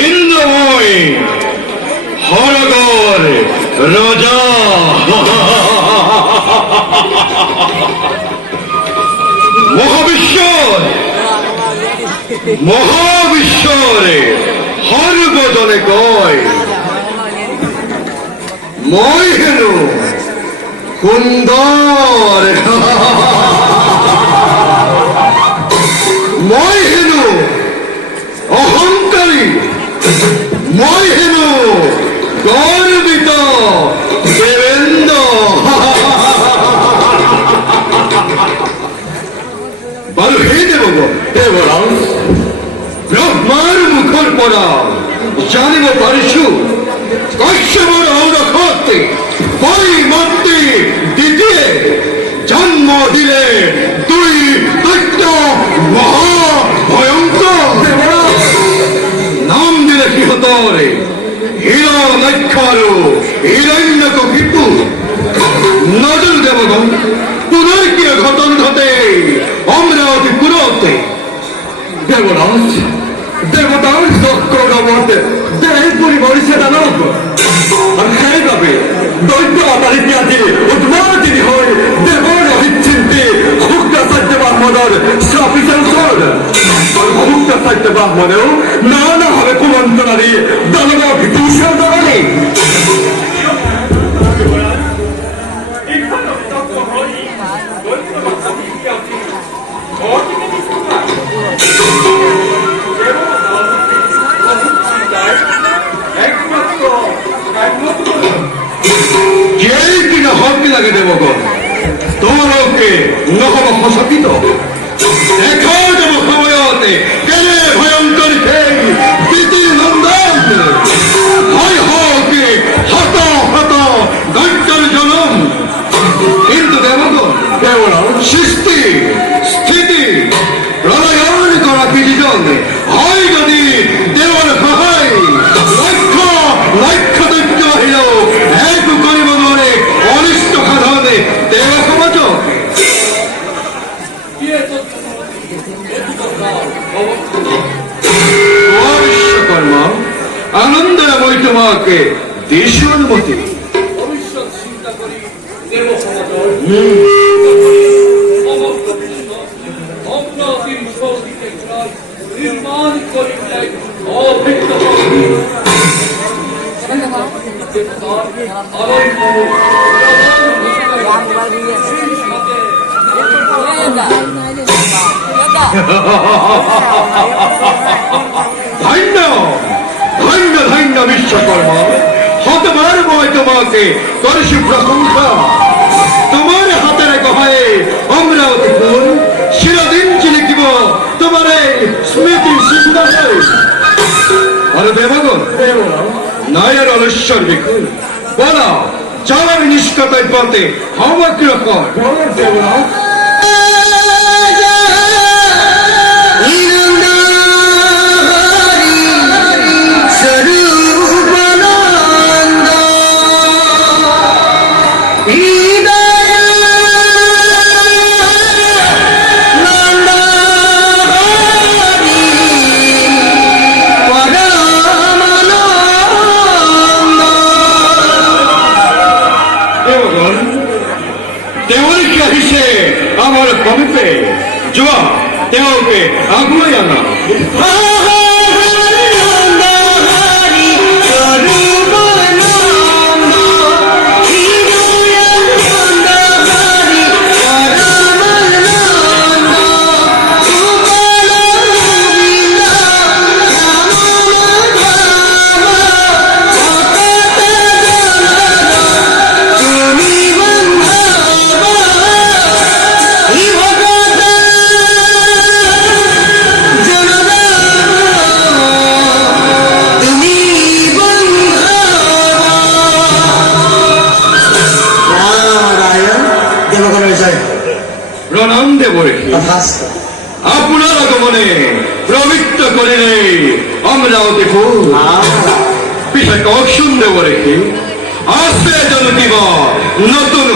ইন্দ্রময় হরগর রাজা মহাবিশ্বরে হরগজনে কয় মই হেনু সুন্দর মই হেনু অহংকারী মই হেনু গর্বিত দেবেন্দ্র বারু হে দেবরাজ ব্রহ্মার মুখর পড়া জানিব পারিছু কশ্যপর ঔরখতে বই মন্ত্রী দ্বিতীয় জন্ম দিলে দুই দৈত্য মহা ভয়ঙ্কর নাম দিলে কি হতো রে হীরা লক্ষারু হিরণ্যক কিপু নজর দেবগণ পুনর্কিয় ঘটন ঘটে অমরাবতী পুরতে দেবরাজ দেবতার চক্রবর্তী দেহের পরিবর্ষে দানব আর সেইভাবে দৈত্য আতার ইতিহাসে উদ্ভাসিনী হয়ে দেবর অভিচ্ছিন্তে ভুক্তাচার্য ব্রাহ্মণের সাপিসের স্বর ভুক্তাচার্য ব্রাহ্মণেও নানাভাবে কুমন্ত্রণা দিয়ে দানব বিদূষণ দাঁড়ানে লাগে দেবগণ তোমারকে নহব ফসকিত দেখা দেব সময়তে কেনে ভয়ঙ্কর সেই দিতি নন্দন ভয় হকে হত হত দৈত্যর জনম কিন্তু দেবগণ কেবল সৃষ্টি স্থিতি প্রলয়ন করা বিজন হয় যদি দেবর সহায় লক্ষ লক্ষ দৈত্য হইল এক করিব গণে অনিষ্ট সাধনে দেব সমাজ কর্ম আনন্দের মই তোমাকে দেশ অনুমতি ভবিষ্যৎ চিন্তা করি দেব সমাজ নির্মাণ করি অভিজ্ঞ ধন্য ধন্য ধন্য বিশ্বকর্মা, হতবার বয় তোমাকে করছি প্রশংসা। তোমার হাতের গহায়ে অমরাবতীপুর চিরদিন চিলিকিব তোমার এই স্মৃতি সিংহাসনে। আরে দেবগণ, নয়ের অলস্বর বিকুল বলা চলার নিষ্কতায় পথে সমগ্র কর। দেওয়ালিকা হিসে আমার কমিপে জোয়া দেওয়ালকে আগুয়াই আনা। প্রণাম দেব রেখে আপনার আগমনে প্রবৃত্ত করিলে অমরাবতীপুর পিঠে কৌশল দেব রেখে আসবে জনদিবা নতুন